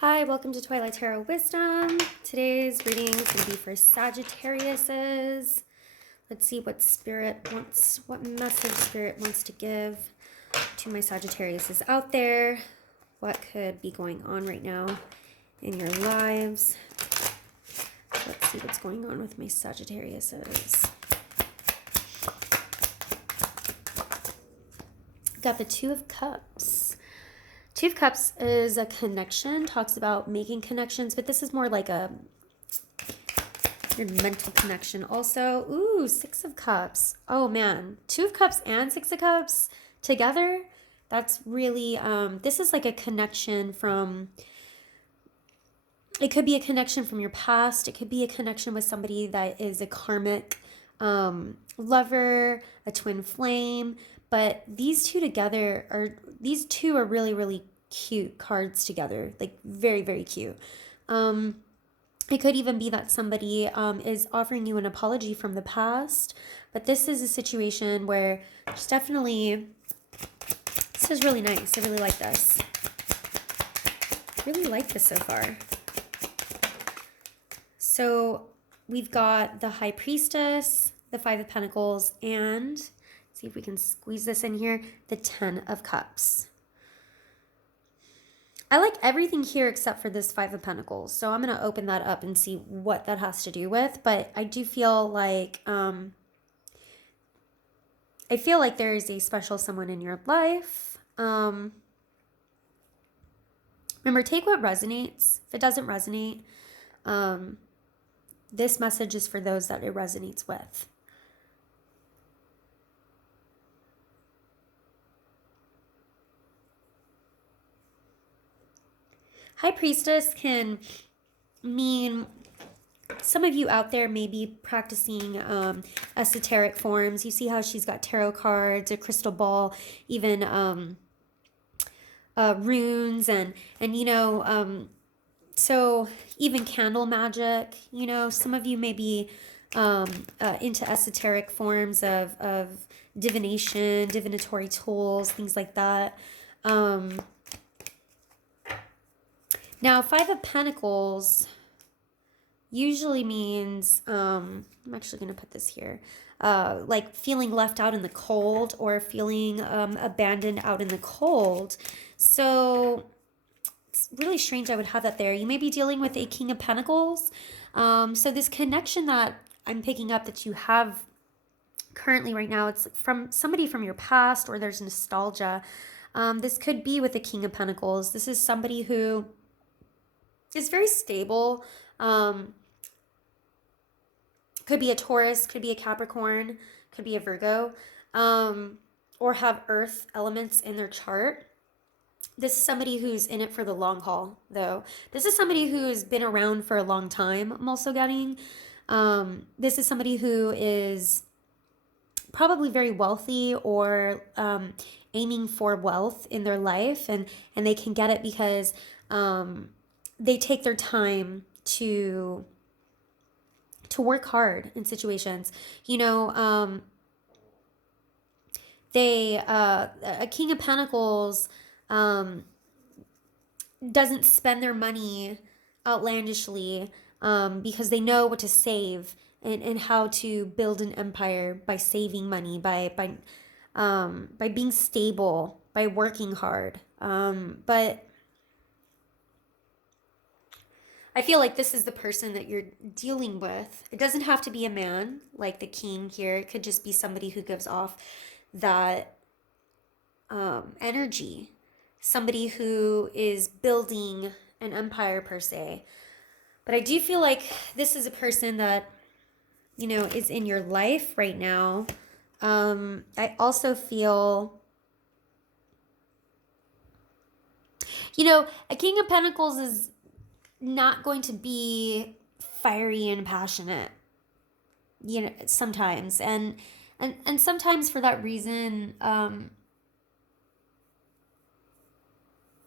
Hi, welcome to Twilight Tarot Wisdom. Today's reading is going to be for Sagittariuses. Let's see what what message Spirit wants to give to my Sagittariuses out there. What could be going on right now in your lives. Let's see what's going on with my Sagittariuses. Got the Two of Cups. Two of Cups is a connection, talks about making connections, but this is more like your mental connection also. Ooh, Six of Cups. Oh man, Two of Cups and Six of Cups together. That's really, this is like a connection from, it could be a connection from your past. It could be a connection with somebody that is a karmic lover, a twin flame. But these two are really, really cute cards together. Like very, very cute. It could even be that somebody is offering you an apology from the past. But this is a situation where there's definitely, this is really nice. I really like this. Really like this so far. So we've got the High Priestess, the Five of Pentacles, and see if we can squeeze this in here, the Ten of Cups. I like everything here except for this Five of Pentacles. So I'm going to open that up and see what that has to do with. But I do feel like, there is a special someone in your life. Remember, take what resonates. If it doesn't resonate, this message is for those that it resonates with. High Priestess can mean some of you out there may be practicing esoteric forms. You see how she's got tarot cards, a crystal ball, even runes, and so even candle magic. Some of you may be into esoteric forms of divination, divinatory tools, things like that. Now, Five of Pentacles usually means, I'm actually going to put this here, like feeling left out in the cold or feeling abandoned out in the cold. So it's really strange I would have that there. You may be dealing with a King of Pentacles. So this connection that I'm picking up that you have currently right now, it's from somebody from your past, or there's nostalgia. This could be with the King of Pentacles. This is somebody who is very stable. Could be a Taurus, could be a Capricorn, could be a Virgo, or have earth elements in their chart. This is somebody who's in it for the long haul, though. This is somebody who's been around for a long time, I'm also getting. This is somebody who is probably very wealthy or aiming for wealth in their life, and they can get it because they take their time to work hard in situations. A King of Pentacles doesn't spend their money outlandishly because they know what to save and how to build an empire by saving money, by being stable, by working hard. But I feel like this is the person that you're dealing with. It doesn't have to be a man like the king here. It could just be somebody who gives off that energy. Somebody who is building an empire per se. But I do feel like this is a person that, is in your life right now. I also feel, a King of Pentacles is not going to be fiery and passionate, sometimes. And sometimes for that reason,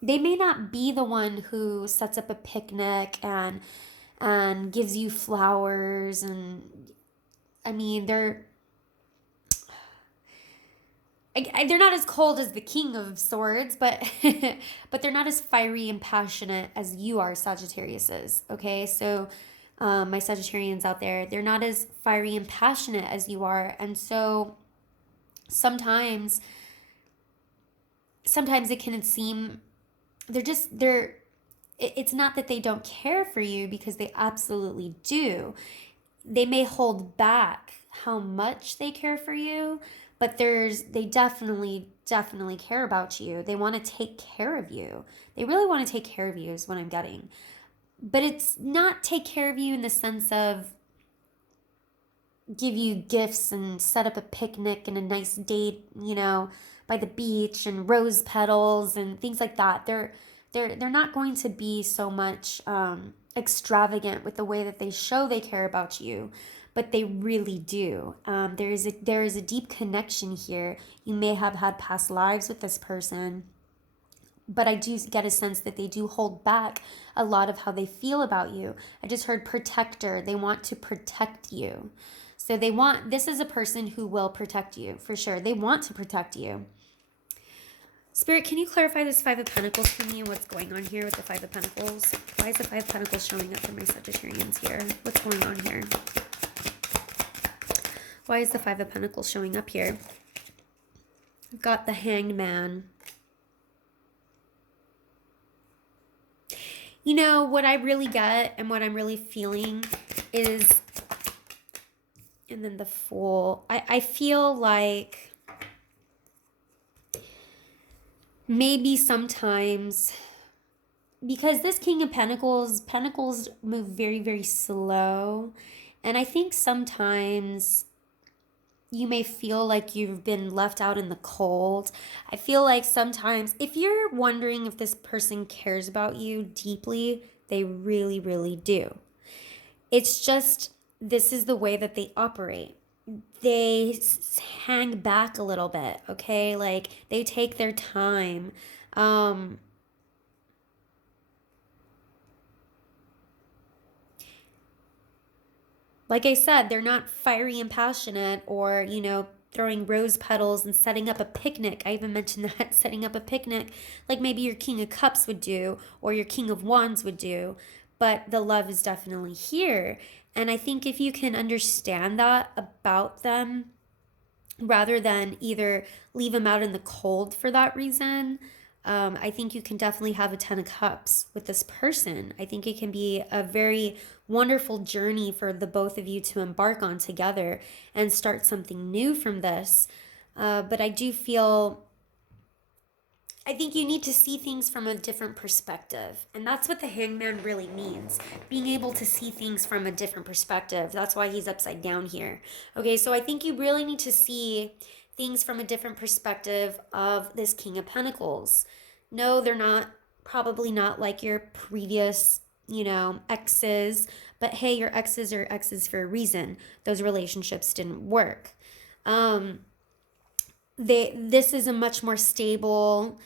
they may not be the one who sets up a picnic and gives you flowers. And I mean, they're not as cold as the King of Swords, but but they're not as fiery and passionate as you are, Sagittarius is. Okay, so my Sagittarians out there, they're not as fiery and passionate as you are, and so sometimes it can seem they're it's not that they don't care for you, because they absolutely do. They may hold back how much they care for you, but they definitely care about you. They want to take care of you. They really want to take care of you is what I'm getting. But it's not take care of you in the sense of give you gifts and set up a picnic and a nice date, by the beach and rose petals and things like that. They're not going to be so much extravagant with the way that they show they care about you, but they really do. There is a deep connection here. You may have had past lives with this person, but I do get a sense that they do hold back a lot of how they feel about you. I just heard protector. They want to protect you. So this is a person who will protect you for sure. They want to protect you. Spirit, can you clarify this Five of Pentacles for me and what's going on here with the Five of Pentacles? Why is the Five of Pentacles showing up for my Sagittarians here? What's going on here? Why is the Five of Pentacles showing up here? I've got the Hanged Man. What I really get and what I'm really feeling is, and then the Fool. I feel like maybe sometimes, because this King of Pentacles move very, very slow. And I think sometimes you may feel like you've been left out in the cold. I feel like sometimes, if you're wondering if this person cares about you deeply, they really, really do. It's just, this is the way that they operate. They hang back a little bit, okay? Like, they take their time. Like I said, they're not fiery and passionate or, throwing rose petals and setting up a picnic. I even mentioned that, setting up a picnic like maybe your King of Cups would do or your King of Wands would do. But the love is definitely here. And I think if you can understand that about them, rather than either leave them out in the cold for that reason, I think you can definitely have a 10 of Cups with this person. I think it can be a very wonderful journey for the both of you to embark on together and start something new from this. But I think you need to see things from a different perspective. And that's what the Hangman really means. Being able to see things from a different perspective. That's why he's upside down here. Okay, so I think you really need to see things from a different perspective of this King of Pentacles. No, they're probably not like your previous, exes. But hey, your exes are exes for a reason. Those relationships didn't work. This is a much more stable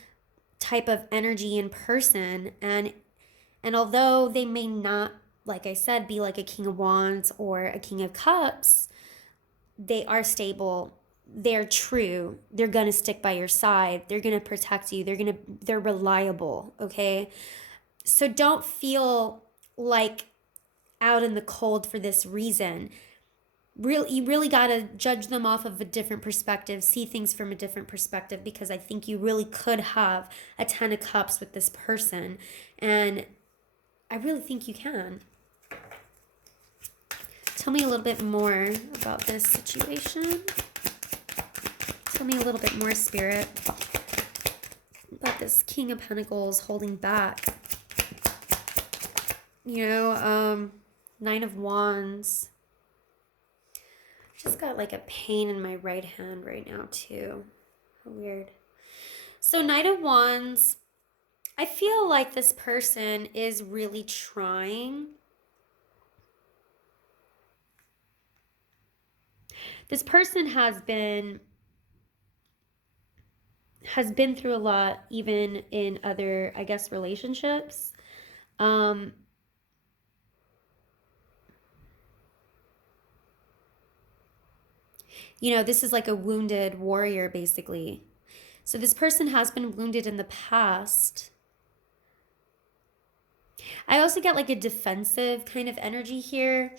type of energy in person, and although they may not, like I said, be like a King of Wands or a King of Cups, they are stable, they're true, they're gonna stick by your side, they're gonna protect you, they're reliable. Okay, so don't feel like out in the cold for this reason. You really got to judge them off of a different perspective, see things from a different perspective, because I think you really could have a 10 of Cups with this person, and I really think you can. Tell me a little bit more about this situation. Tell me a little bit more, Spirit, about this King of Pentacles holding back. Nine of Wands. Just got like a pain in my right hand right now too. How weird. So Knight of Wands, I feel like this person is really trying. This person has been through a lot, even in other, I guess, relationships. You know, this is like a wounded warrior, basically. So this person has been wounded in the past. I also get like a defensive kind of energy here.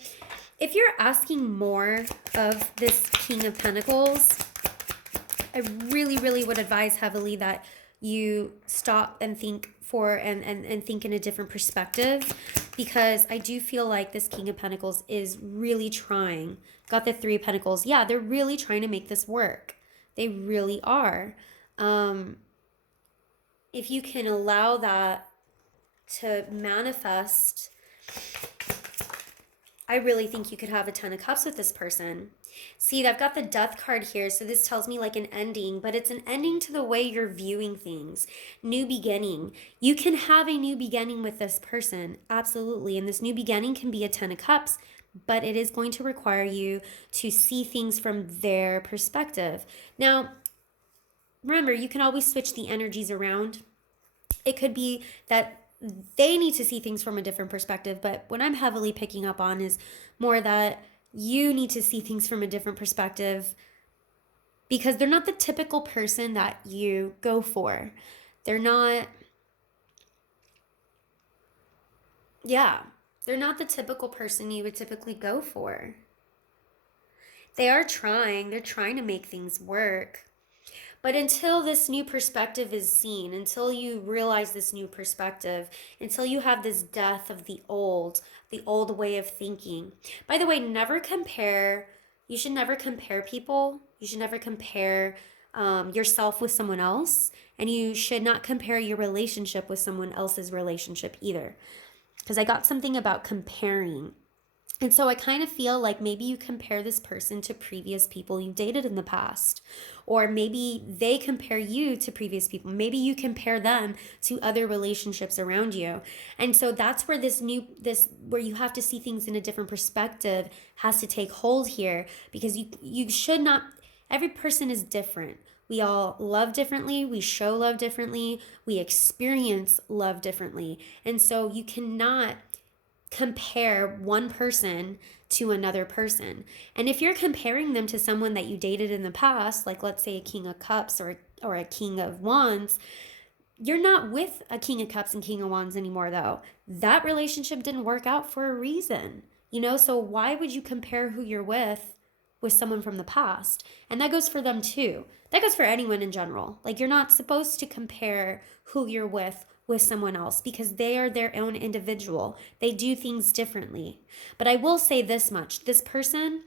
If you're asking more of this King of Pentacles, I really, really would advise heavily that you stop and think and think in a different perspective, because I do feel like this King of Pentacles is really trying. Got the Three of Pentacles. Yeah, they're really trying to make this work. They really are. If you can allow that to manifest, I really think you could have a Ten of Cups with this person. See, I've got the Death card here, so this tells me like an ending, but it's an ending to the way you're viewing things. New beginning. You can have a new beginning with this person, absolutely. And this new beginning can be a Ten of Cups, but it is going to require you to see things from their perspective. Now, remember, you can always switch the energies around. It could be that they need to see things from a different perspective, but what I'm heavily picking up on is more that you need to see things from a different perspective, because they're not the typical person that you go for. They're not the typical person you would typically go for. They're trying to make things work. But until this new perspective is seen, until you realize this new perspective, until you have this death of the old way of thinking. By the way, you should never compare people. You should never compare yourself with someone else. And you should not compare your relationship with someone else's relationship either. Because I got something about comparing. And so I kind of feel like maybe you compare this person to previous people you dated in the past, or maybe they compare you to previous people. Maybe you compare them to other relationships around you. And so that's where where you have to see things in a different perspective has to take hold here, because you should not, every person is different. We all love differently, we show love differently, we experience love differently. And so you cannot compare one person to another person. And if you're comparing them to someone that you dated in the past, like let's say a King of Cups or a King of Wands, you're not with a King of Cups and King of Wands anymore though. That relationship didn't work out for a reason. So why would you compare who you're with someone from the past? And that goes for them too. That goes for anyone in general. Like, you're not supposed to compare who you're with someone else, because they are their own individual. They do things differently. But I will say this much. This person,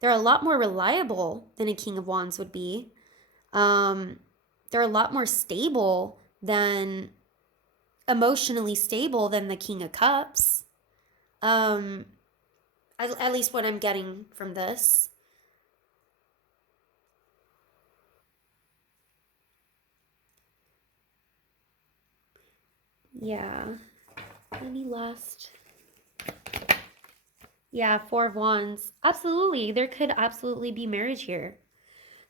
they're a lot more reliable than a King of Wands would be. They're a lot more stable emotionally stable than the King of Cups. At least what I'm getting from this. Yeah. Any last? Yeah, Four of Wands. Absolutely. There could absolutely be marriage here.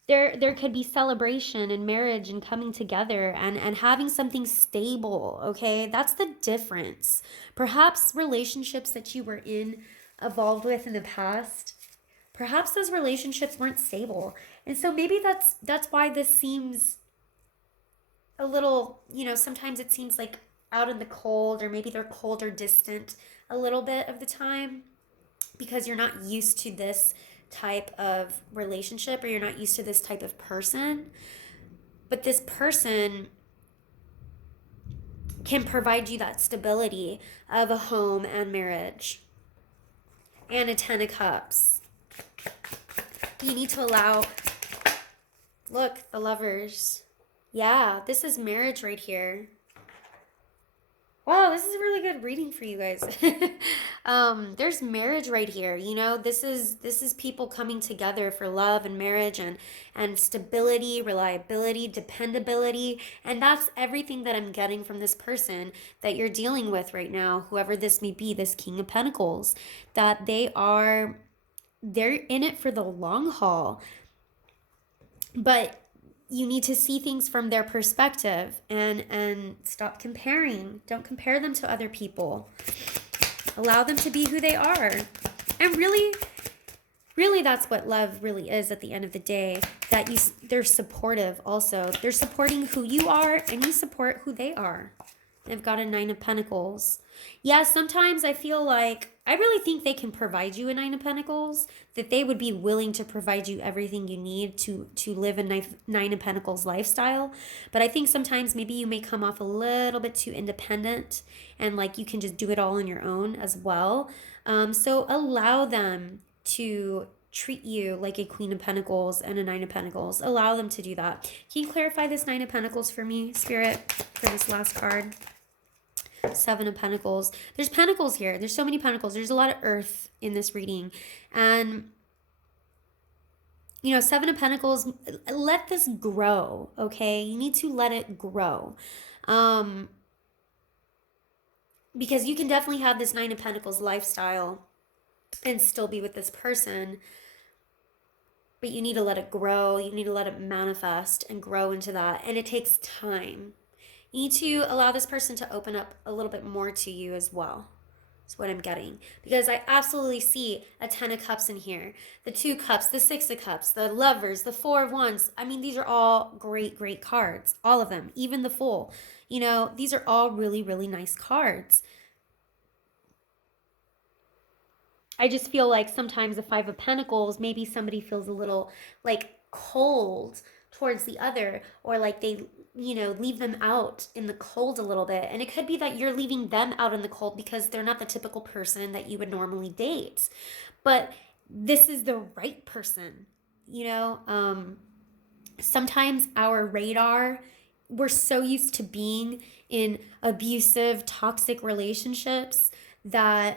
There could be celebration and marriage and coming together and having something stable, okay? That's the difference. Perhaps relationships that you were involved with in the past, perhaps those relationships weren't stable. And so maybe that's why this seems a little, sometimes it seems like out in the cold, or maybe they're cold or distant a little bit of the time, because you're not used to this type of relationship, or you're not used to this type of person. But this person can provide you that stability of a home and marriage and a Ten of Cups. You need to allow, look, the Lovers. Yeah, this is marriage right here. Wow, this is a really good reading for you guys. There's marriage right here. This is people coming together for love and marriage and stability, reliability, dependability. And that's everything that I'm getting from this person that you're dealing with right now, whoever this may be, this King of Pentacles, that they're in it for the long haul. But you need to see things from their perspective and stop comparing. Don't compare them to other people. Allow them to be who they are. And really, really that's what love really is at the end of the day, that they're supportive also. They're supporting who you are and you support who they are. I've got a 9 of Pentacles. Yeah, sometimes I feel like, I really think they can provide you a 9 of Pentacles, that they would be willing to provide you everything you need to live a 9 of Pentacles lifestyle. But I think sometimes maybe you may come off a little bit too independent and like you can just do it all on your own as well. So allow them to treat you like a Queen of Pentacles and a 9 of Pentacles. Allow them to do that. Can you clarify this 9 of Pentacles for me, Spirit, for this last card? 7 of Pentacles. There's pentacles here. There's so many pentacles. There's a lot of earth in this reading. And, you know, 7 of Pentacles, let this grow, okay? You need to let it grow. Because you can definitely have this 9 of Pentacles lifestyle and still be with this person. But you need to let it grow. You need to let it manifest and grow into that. And it takes time. You need to allow this person to open up a little bit more to you as well. That's what I'm getting. Because I absolutely see a 10 of Cups in here. The 2 Cups, the 6 of Cups, the Lovers, the 4 of Wands. I mean, these are all great, great cards. All of them. Even the Fool. You know, these are all really, really nice cards. I just feel like sometimes the 5 of Pentacles, maybe somebody feels a little like cold towards the other, or like they, you know, leave them out in the cold a little bit. And it could be that you're leaving them out in the cold because they're not the typical person that you would normally date. But this is the right person, you know? Sometimes our radar, we're so used to being in abusive, toxic relationships that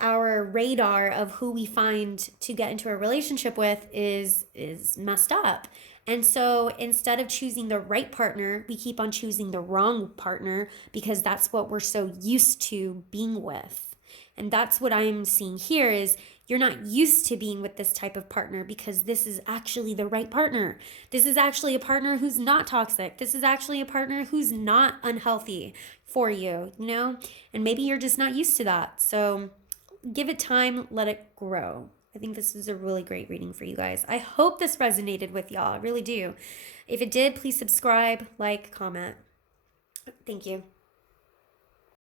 our radar of who we find to get into a relationship with is messed up. And so instead of choosing the right partner, we keep on choosing the wrong partner because that's what we're so used to being with. And that's what I'm seeing here is you're not used to being with this type of partner because this is actually the right partner. This is actually a partner who's not toxic. This is actually a partner who's not unhealthy for you, you know? And maybe you're just not used to that. So give it time, let it grow. I think this is a really great reading for you guys. I hope this resonated with y'all. I really do. If it did, please subscribe, like, comment. Thank you.